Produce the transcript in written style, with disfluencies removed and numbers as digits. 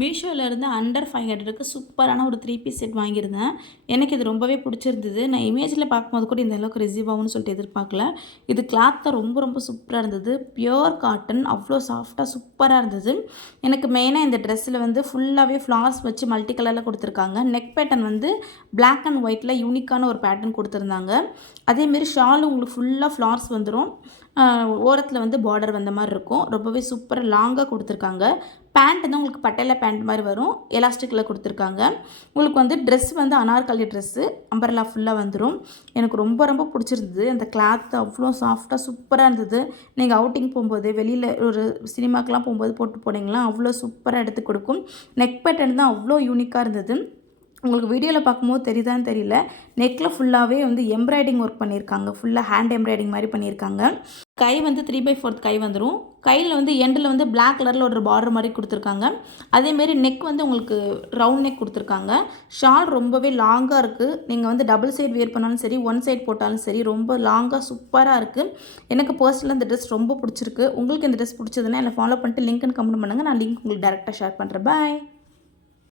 மீஷோலேருந்து under 500க்கு சூப்பரான ஒரு 3 piece set வாங்கியிருந்தேன். எனக்கு இது ரொம்பவே பிடிச்சிருந்தது. நான் இமேஜில் பார்க்கும்போது கூட இந்த அளவுக்கு ரிசீவ் ஆகும்னு சொல்லிட்டு எதிர்பார்க்கல. இது கிளாத் தான் ரொம்ப ரொம்ப சூப்பராக இருந்தது. பியூர் காட்டன், அவ்வளோ சாஃப்டாக சூப்பராக இருந்தது. எனக்கு மெயினாக இந்த ட்ரெஸ்ஸில் வந்து ஃபுல்லாகவே ஃப்ளார்ஸ் வச்சு மல்டி கலரில் கொடுத்துருக்காங்க. நெக் பேட்டர்ன் வந்து பிளாக் அண்ட் ஒயிட்டில் யூனிக்கான ஒரு பேட்டர்ன் கொடுத்துருந்தாங்க. அதேமாரி ஷாலும் உங்களுக்கு ஃபுல்லாக ஃப்ளார்ஸ் வந்துடும். ஓரத்தில் வந்து பார்டர் வந்த மாதிரி இருக்கும். ரொம்பவே சூப்பராக லாங்காக கொடுத்துருக்காங்க. பேண்ட் வந்து உங்களுக்கு பட்டேலா பேண்ட் மாதிரி வரும். எலாஸ்டிக்கில் கொடுத்துருக்காங்க. உங்களுக்கு வந்து ட்ரெஸ் வந்து அனார்கலி ட்ரெஸ்ஸு, அம்பர்லா ஃபுல்லாக வந்துடும். எனக்கு ரொம்ப ரொம்ப பிடிச்சிருந்தது. அந்த கிளாத் அவ்வளோ சாஃப்டாக சூப்பராக இருந்தது. நீங்கள் அவுட்டிங் போகும்போது, வெளியில் ஒரு சினிமாக்கெலாம் போகும்போது போட்டு போனீங்களா, அவ்வளோ சூப்பராக எடுத்து கொடுக்கும். நெக் பேட்டர்ன் தான் அவ்வளோ யூனிக்காக இருந்தது. உங்களுக்கு வீடியோவில் பார்க்கும்போது தெரியுதான்னு தெரியல. நெக்கில் ஃபுல்லாகவே வந்து எம்ப்ராய்டிங் ஒர்க் பண்ணியிருக்காங்க. ஃபுல்லாக ஹேண்ட் எம்ப்ராய்டிங் மாதிரி பண்ணியிருக்காங்க. கை வந்து 3/4 கை வந்துடும். கையில் வந்து எண்டில் வந்து பிளாக் கலரில் ஒரு பார்டர் மாதிரி கொடுத்துருக்காங்க. அதேமாரி நெக் வந்து உங்களுக்கு ரவுண்ட் நெக் கொடுத்துருக்காங்க. ஷால் ரொம்பவே லாங்காக இருக்குது. நீங்கள் வந்து டபுள் சைட் வியர் பண்ணாலும் சரி, ஒன் சைட் போட்டாலும் சரி, ரொம்ப லாங்காக சூப்பராக இருக்குது. எனக்கு பர்சனலாக இந்த ட்ரெஸ் ரொம்ப பிடிச்சிருக்கு. உங்களுக்கு இந்த ட்ரெஸ் பிடிச்சதுன்னா என்னை ஃபாலோ பண்ணிட்டு லிங்க்னு கமெண்ட் பண்ணுங்கள். நான் லிங்க் உங்களுக்கு டேரெக்டாக ஷேர் பண்ணுறேன். பாய்.